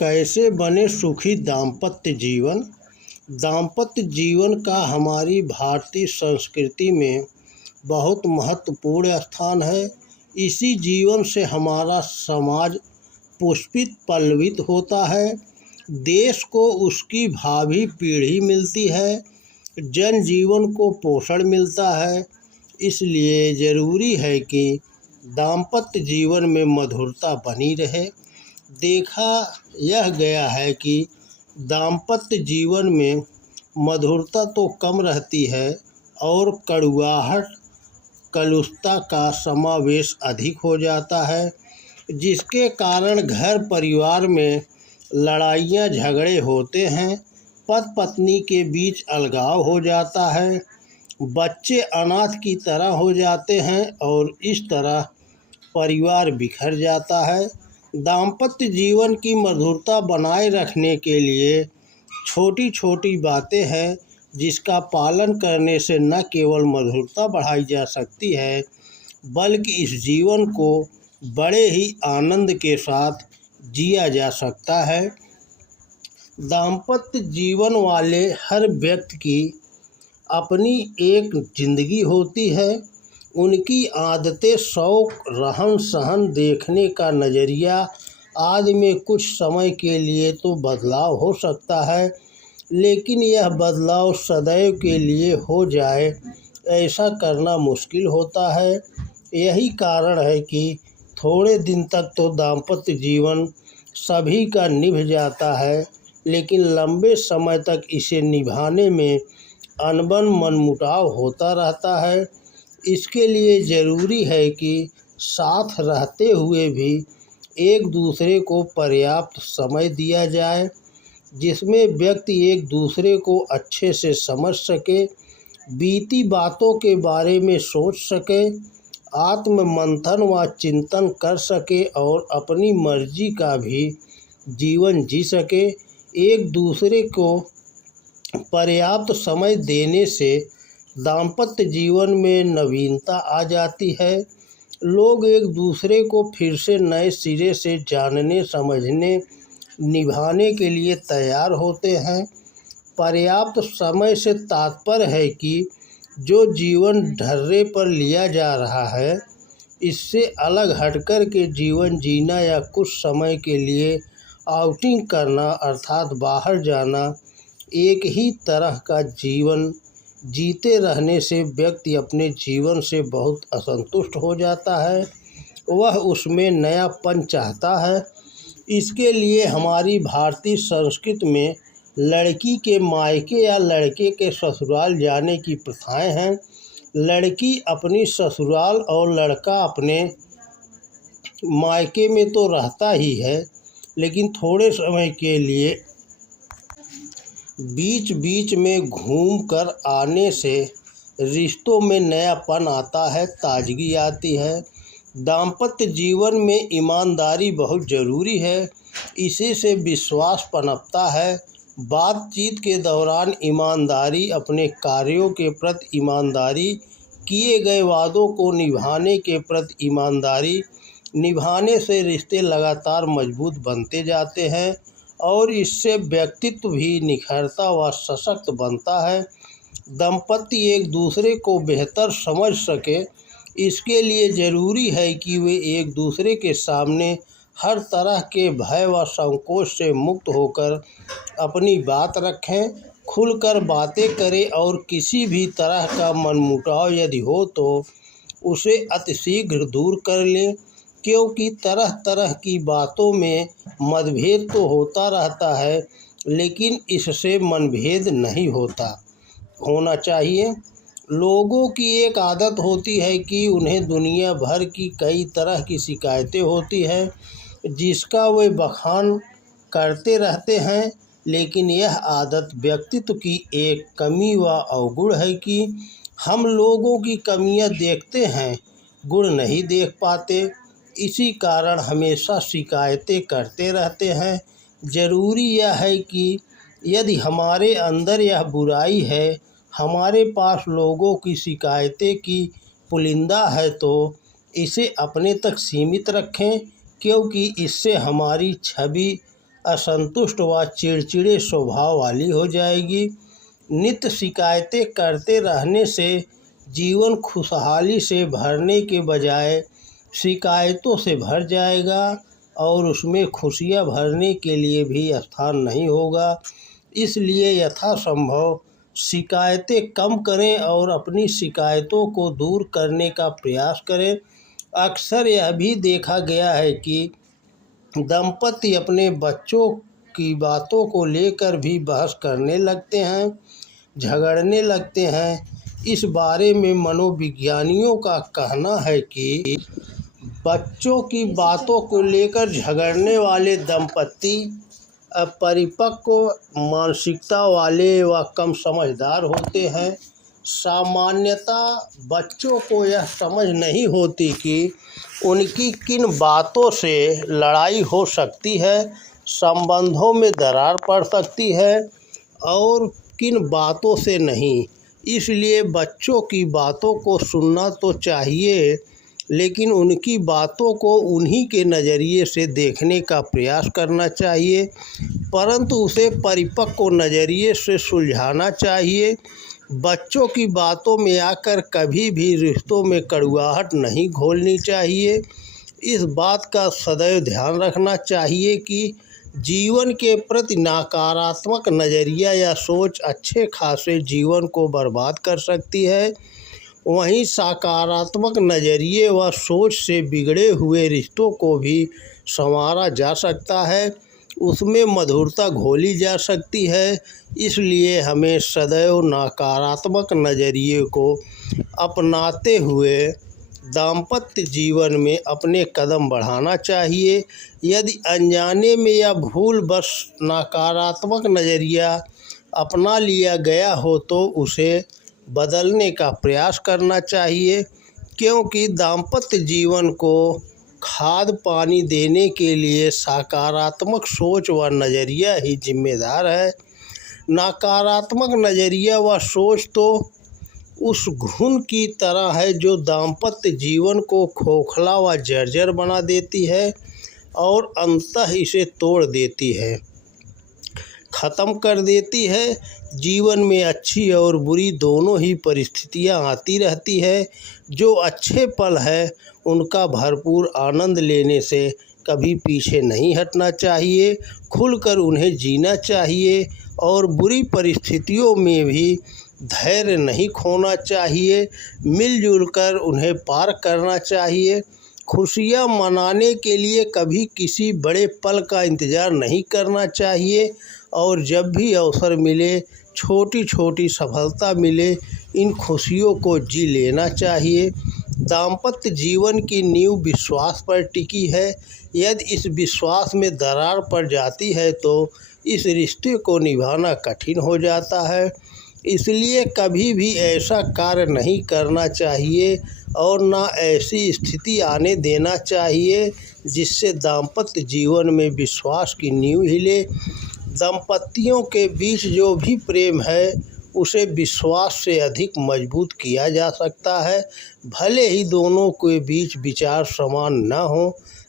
कैसे बने सुखी दाम्पत्य जीवन। दाम्पत्य जीवन का हमारी भारतीय संस्कृति में बहुत महत्वपूर्ण स्थान है। इसी जीवन से हमारा समाज पुष्पित पल्लवित होता है, देश को उसकी भावी पीढ़ी मिलती है, जनजीवन को पोषण मिलता है। इसलिए ज़रूरी है कि दाम्पत्य जीवन में मधुरता बनी रहे। देखा यह गया है कि दाम्पत्य जीवन में मधुरता तो कम रहती है और कड़ुआहट कलुषता का समावेश अधिक हो जाता है, जिसके कारण घर परिवार में लड़ाइयाँ झगड़े होते हैं, पति पत्नी के बीच अलगाव हो जाता है, बच्चे अनाथ की तरह हो जाते हैं और इस तरह परिवार बिखर जाता है। दाम्पत्य जीवन की मधुरता बनाए रखने के लिए छोटी छोटी बातें हैं, जिसका पालन करने से न केवल मधुरता बढ़ाई जा सकती है, बल्कि इस जीवन को बड़े ही आनंद के साथ जिया जा सकता है। दाम्पत्य जीवन वाले हर व्यक्ति की अपनी एक जिंदगी होती है। उनकी आदतें, शौक, रहन सहन, देखने का नज़रिया आदि में कुछ समय के लिए तो बदलाव हो सकता है, लेकिन यह बदलाव सदैव के लिए हो जाए ऐसा करना मुश्किल होता है। यही कारण है कि थोड़े दिन तक तो दाम्पत्य जीवन सभी का निभ जाता है, लेकिन लंबे समय तक इसे निभाने में अनबन मनमुटाव होता रहता है। इसके लिए ज़रूरी है कि साथ रहते हुए भी एक दूसरे को पर्याप्त समय दिया जाए, जिसमें व्यक्ति एक दूसरे को अच्छे से समझ सके, बीती बातों के बारे में सोच सके, आत्म मंथन व चिंतन कर सके और अपनी मर्जी का भी जीवन जी सके। एक दूसरे को पर्याप्त समय देने से दाम्पत्य जीवन में नवीनता आ जाती है। लोग एक दूसरे को फिर से नए सिरे से जानने, समझने, निभाने के लिए तैयार होते हैं। पर्याप्त समय से तात्पर्य है कि जो जीवन ढर्रे पर लिया जा रहा है, इससे अलग हटकर के जीवन जीना या कुछ समय के लिए आउटिंग करना अर्थात बाहर जाना, एक ही तरह का जीवन जीते रहने से व्यक्ति अपने जीवन से बहुत असंतुष्ट हो जाता है। वह उसमें नयापन चाहता है। इसके लिए हमारी भारतीय संस्कृति में लड़की के मायके या लड़के के ससुराल जाने की प्रथाएं हैं। लड़की अपनी ससुराल और लड़का अपने मायके में तो रहता ही है, लेकिन थोड़े समय के लिए बीच बीच में घूम कर आने से रिश्तों में नयापन आता है, ताजगी आती है। दाम्पत्य जीवन में ईमानदारी बहुत ज़रूरी है। इसी से विश्वास पनपता है। बातचीत के दौरान ईमानदारी, अपने कार्यों के प्रति ईमानदारी, किए गए वादों को निभाने के प्रति ईमानदारी निभाने से रिश्ते लगातार मजबूत बनते जाते हैं और इससे व्यक्तित्व भी निखरता व सशक्त बनता है। दंपति एक दूसरे को बेहतर समझ सके, इसके लिए ज़रूरी है कि वे एक दूसरे के सामने हर तरह के भय व संकोच से मुक्त होकर अपनी बात रखें, खुलकर बातें करें और किसी भी तरह का मनमुटाव यदि हो तो उसे अतिशीघ्र दूर कर लें, क्योंकि तरह तरह की बातों में मतभेद तो होता रहता है, लेकिन इससे मनभेद नहीं होना चाहिए। लोगों की एक आदत होती है कि उन्हें दुनिया भर की कई तरह की शिकायतें होती हैं, जिसका वे बखान करते रहते हैं, लेकिन यह आदत व्यक्तित्व की एक कमी व अवगुण है कि हम लोगों की कमियां देखते हैं, गुण नहीं देख पाते। इसी कारण हमेशा शिकायतें करते रहते हैं। ज़रूरी यह है कि यदि हमारे अंदर यह बुराई है, हमारे पास लोगों की शिकायतें की पुलिंदा है, तो इसे अपने तक सीमित रखें, क्योंकि इससे हमारी छवि असंतुष्ट व चिड़चिड़े स्वभाव वाली हो जाएगी। नित्य शिकायतें करते रहने से जीवन खुशहाली से भरने के बजाय शिकायतों से भर जाएगा और उसमें खुशियां भरने के लिए भी स्थान नहीं होगा। इसलिए यथासंभव शिकायतें कम करें और अपनी शिकायतों को दूर करने का प्रयास करें। अक्सर यह भी देखा गया है कि दंपति अपने बच्चों की बातों को लेकर भी बहस करने लगते हैं, झगड़ने लगते हैं। इस बारे में मनोविज्ञानियों का कहना है कि बच्चों की बातों को लेकर झगड़ने वाले दंपति अपरिपक्व मानसिकता वाले व कम समझदार होते हैं। सामान्यतः बच्चों को यह समझ नहीं होती कि उनकी किन बातों से लड़ाई हो सकती है, संबंधों में दरार पड़ सकती है और किन बातों से नहीं। इसलिए बच्चों की बातों को सुनना तो चाहिए, लेकिन उनकी बातों को उन्हीं के नज़रिए से देखने का प्रयास करना चाहिए, परंतु उसे परिपक्व नज़रिए से सुलझाना चाहिए। बच्चों की बातों में आकर कभी भी रिश्तों में कड़ुआहट नहीं घोलनी चाहिए। इस बात का सदैव ध्यान रखना चाहिए कि जीवन के प्रति नकारात्मक नज़रिया या सोच अच्छे खासे जीवन को बर्बाद कर सकती है। वहीं सकारात्मक नज़रिए व सोच से बिगड़े हुए रिश्तों को भी संवारा जा सकता है, उसमें मधुरता घोली जा सकती है। इसलिए हमें सदैव नकारात्मक नज़रिए को अपनाते हुए दाम्पत्य जीवन में अपने कदम बढ़ाना चाहिए। यदि अनजाने में या भूलवश नकारात्मक नज़रिया अपना लिया गया हो तो उसे बदलने का प्रयास करना चाहिए, क्योंकि दाम्पत्य जीवन को खाद पानी देने के लिए सकारात्मक सोच व नज़रिया ही जिम्मेदार है। नकारात्मक नज़रिया व सोच तो उस घुन की तरह है जो दाम्पत्य जीवन को खोखला व जर्जर बना देती है और अंततः इसे तोड़ देती है, ख़त्म कर देती है। जीवन में अच्छी और बुरी दोनों ही परिस्थितियां आती रहती है। जो अच्छे पल है उनका भरपूर आनंद लेने से कभी पीछे नहीं हटना चाहिए, खुलकर उन्हें जीना चाहिए और बुरी परिस्थितियों में भी धैर्य नहीं खोना चाहिए, मिलजुल कर उन्हें पार करना चाहिए। खुशियाँ मनाने के लिए कभी किसी बड़े पल का इंतज़ार नहीं करना चाहिए और जब भी अवसर मिले, छोटी छोटी सफलता मिले, इन खुशियों को जी लेना चाहिए। दाम्पत्य जीवन की नींव विश्वास पर टिकी है। यदि इस विश्वास में दरार पड़ जाती है तो इस रिश्ते को निभाना कठिन हो जाता है। इसलिए कभी भी ऐसा कार्य नहीं करना चाहिए और ना ऐसी स्थिति आने देना चाहिए जिससे दाम्पत्य जीवन में विश्वास की नींव हिले। दंपतियों के बीच जो भी प्रेम है उसे विश्वास से अधिक मजबूत किया जा सकता है। भले ही दोनों के बीच विचार समान न हो,